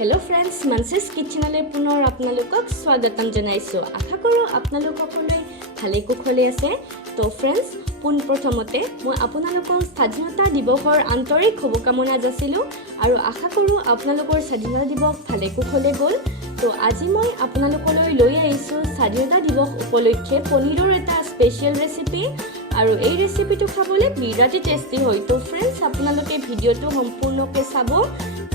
hello friends मानसेस किचनले पुनर आपनालोকক स्वागतम जनाइছো आशा करो आपनालोक সকলোৱে ভালে কুশলে আছে তো फ्रेंड्स পুন প্ৰথমতে মই আপোনালোকক স্বাধীনতা দিৱসৰ আন্তৰিক শুভকামনা যাচিলো আৰু আশা কৰো আপোনালোকৰ স্বাধীনতা দিৱস ভালে কুশলে গল তো আজি মই আপোনালোকলৈ লৈ আহিছো স্বাধীনতা দিৱস উপলক্ষে পনীৰৰ এটা স্পেশাল ৰেচিপি আৰু এই ৰেচিপিটো খাবলৈ বিৰাট টেষ্টি হয় তো फ्रेंड्स আপোনালোকে ভিডিওটো সম্পূৰ্ণকৈ চাব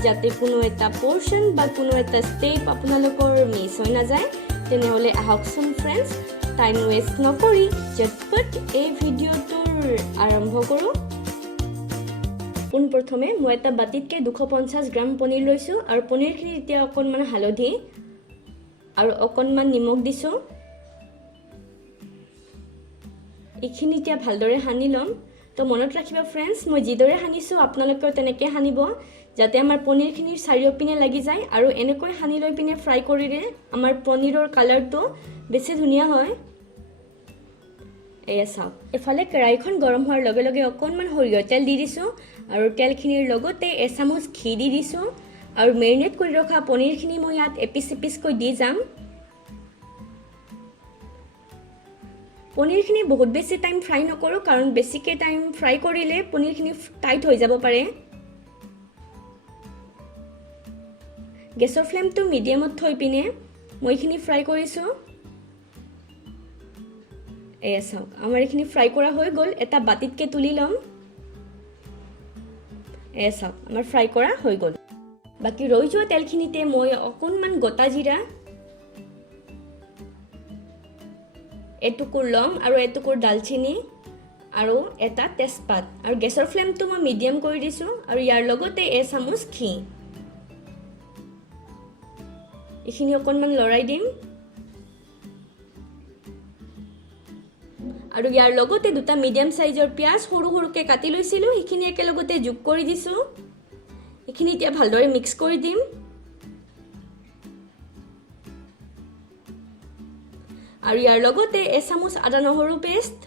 যাতে কোনো এটা পোৰ্শন বা কোনো এটা স্টেপ আপোনালোকৰ মিছ হৈ নাযায় তেনেহলে আহকচোন फ्रेंड्स টাইম ওয়েস্ট নকৰি ঝটপট এই ভিডিওটোৰ আৰম্ভ কৰো পোন প্ৰথমে মই এটা বাটিতকে 250 গ্ৰাম পনীৰ লৈছো আৰু পনীৰখিনি এতিয়া অকণমান হালধি আৰু অকণমান নিমখ দিছো এইখিনি এতিয়া ভালদৰে হানি লম তো মনত ৰাখিবা फ्रेंड्स মই যিদৰে হানিছো আপোনালোকেও তেনেকৈ হানিব যাতে আমাৰ পনীৰখিনিৰ চাৰিওপিনে লাগি যায় আৰু এনেকৈ হানি লৈ পিনে ফ্ৰাই কৰিলে আমাৰ পনীৰৰ কালাৰটো বেছি ধুনীয়া হয় এয়া চাওক এফালে কেৰাহীখন গৰম হোৱাৰ লগে লগে অকণমান সৰিয়হ তেল দি দিছো আৰু তেলখিনিৰ লগতে এচামুচ ঘি দি দিছো আৰু মেৰিনেট কৰি ৰখা পনীৰখিনি মই ইয়াত এপিচ কৈ দি যাম পনীৰখিনি বহুত বেছি টাইম ফ্ৰাই নকৰো কাৰণ বেছিকৈ টাইম ফ্ৰাই কৰিলে পনীৰখিনি টাইট হৈ যাব পাৰে গেছৰ ফ্লেমটো মিডিয়ামত থৈ পিনে মইখিনি ফ্ৰাই কৰিছো এয়া চাওক আমাৰ এইখিনি ফ্ৰাই কৰা হৈ গ'ল এটা বাটিতকে তুলি লম এয়া চাওক আমাৰ ফ্ৰাই কৰা হৈ গ'ল বাকি ৰৈ যোৱা তেলখিনিতে মই অকণমান গোটা জিৰা এটুকুৰ লং আৰু এটুকুৰ দালচিনি আৰু এটা তেজপাত আৰু গেছৰ ফ্লেমটো মই মিডিয়াম কৰি দিছো আৰু ইয়াৰ লগতে এচামুচ ঘি এইখিনি অকণমান লৰাই দিম আৰু ইয়াৰ লগতে দুটা মিডিয়াম সাইজৰ পিয়াজ সৰু সৰুকৈ কাটি লৈছিলো এইখিনি একেলগতে যোগ কৰি দিছো এইখিনি এতিয়া ভালদৰে মিক্স কৰি দিম আৰু ইয়াৰ লগতে এচামুচ আদা নহৰু পেষ্ট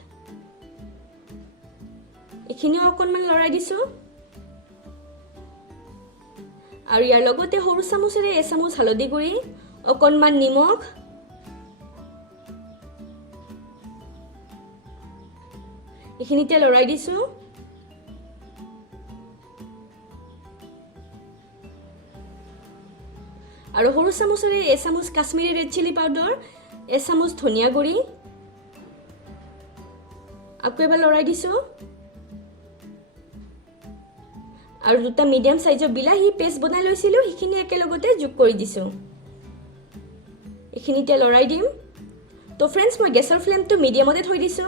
এইখিনি অকণমান লৰাই দিছো আৰু ইয়াৰ লগতে সৰু চামুচেৰে এচামুচ হালধি গুড়ি অকণমান নিমখ এইখিনিতে লৰাই দিছো আৰু সৰু চামুচেৰে এচামুচ কাশ্মীৰী ৰেড চিলি পাউডাৰ এচামুচ ধনিয়া গুড়ি আকৌ এবাৰ লৰাই দিছো আৰু দুটা মিডিয়াম সাইজৰ বিলাহী পেষ্ট বনাই লৈছিলো এইখিনি একেলগতে যোগ কৰি দিছো এইখিনিতে লৰাই দিম তো फ्रेंड्स মই গেছৰ ফ্লেমটো মিডিয়ামতে থৈ দিছো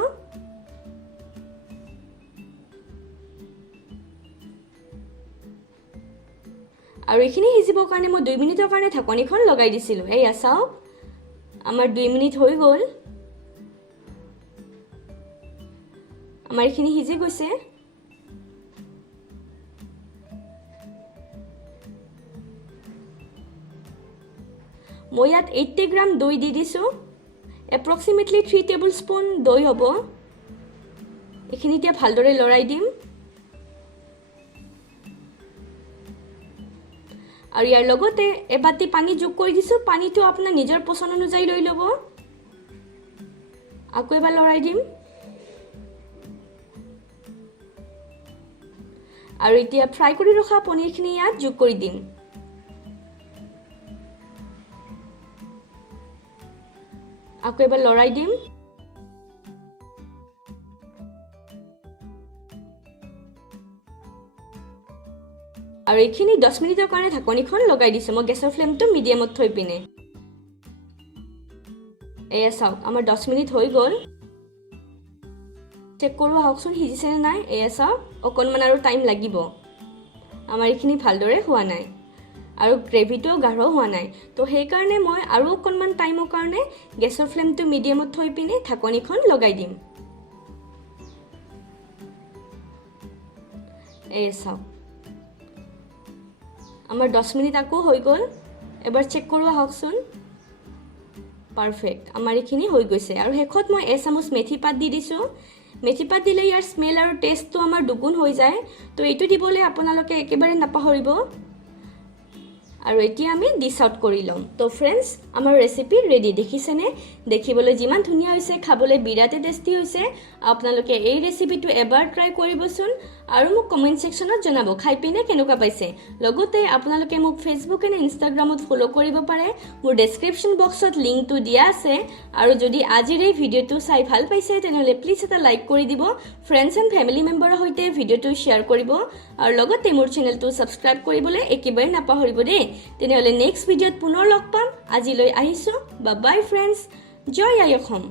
আৰু এইখিনি সিজিবৰ কাৰণে মই 2 মিনিটৰ কাৰণে ঢাকনিখন লগাই দিছিলো এয়া চাওক আমাৰ 2 মিনিট হৈ গ'ল আমাৰ এইখিনি সিজি গৈছে মই ইয়াত 80 গ্ৰাম দৈ দি দিছো এপ্ৰক্সিমেটলি 3 টেবুলস্পুন দৈ হ'ব এইখিনিতে ভালদৰে লৰাই দিম আৰু ইয়াৰ লগতে এবাটি পানী যোগ কৰি দিছো পানীটো আপোনাৰ নিজৰ পছন্দ অনুযায়ী লৈ ল'ব আকৌ এবাৰ লৰাই দিম আৰু এতিয়া ফ্ৰাই কৰি ৰখা পনীৰখিনি ইয়াত যোগ কৰি দিম আকৌ এবাৰ লৰাই দিম আৰু এইখিনি 10 মিনিটৰ কাৰণে ঢাকনিখন লগাই দিছো মই গেছৰ ফ্লেমটো মিডিয়ামত থৈ পিনে এয়া চাওক আমাৰ 10 মিনিট হৈ গ'ল চেক কৰো আহকচোন সিজিছে নে নাই এয়া চাওক অকণমান আৰু টাইম লাগিব আমাৰ এইখিনি ভালদৰে হোৱা নাই আৰু গ্ৰেভিটো গাঢ় হোৱা নাই তো সেই কাৰণে মই আৰু অকণমান টাইমৰ কাৰণে গেছৰ ফ্লেমটো মিডিয়ামত থৈ পিনে ঢাকনিখন লগাই দিম এয়া চাওক আমাৰ 10 মিনিট আকৌ হৈ গ'ল এবাৰ চেক কৰো আহকচোন পাৰফেক্ট আমাৰ এইখিনি হৈ গৈছে আৰু শেষত মই এচামুচ মেথি পাত দি দিছো মেথি পাত দিলে ইয়াৰ স্মেল আৰু টেষ্টটো আমাৰ দুগুণ হৈ যায় তো এইটো দিবলৈ আপোনালোকে একেবাৰে নাপাহৰিব আৰু এতিয়া আমি ডিছ আউট কৰি ল'ম তো ফ্ৰেণ্ডছ আমাৰ ৰেচিপি ৰেডি দেখিছেনে দেখিবলৈ যিমান ধুনীয়া হৈছে খাবলৈ বিৰাটে টেষ্টি হৈছে আপোনালোকে এই ৰেচিপিটো এবাৰ ট্ৰাই কৰিবচোন আৰু মোক কমেণ্ট ছেকশ্যনত জনাব খাই পিনে কেনেকুৱা পাইছে লগতে আপোনালোকে মোক ফেচবুক আৰু ইনষ্টাগ্ৰামত ফ'ল' কৰিব পাৰে মোৰ ডেছক্ৰিপশ্যন বক্সত লিংকটো দিয়া আছে আৰু যদি আজিৰ এই ভিডিঅ'টো চাই ভাল পাইছে তেনেহ'লে প্লিজ এটা লাইক কৰি দিব ফ্ৰেণ্ডছ এণ্ড ফেমিলি মেম্বাৰৰ সৈতে ভিডিঅ'টো শ্বেয়াৰ কৰিব আৰু লগতে মোৰ চেনেলটো ছাবস্ক্ৰাইব কৰিবলৈ একেবাৰে নাপাহৰিব দেই তেনেহ'লে নেক্সট ভিডিঅ'ত পুনৰ লগ পাম আজিলৈ আহিছোঁ বাই বাই ফ্ৰেণ্ডছ জয় আই অসম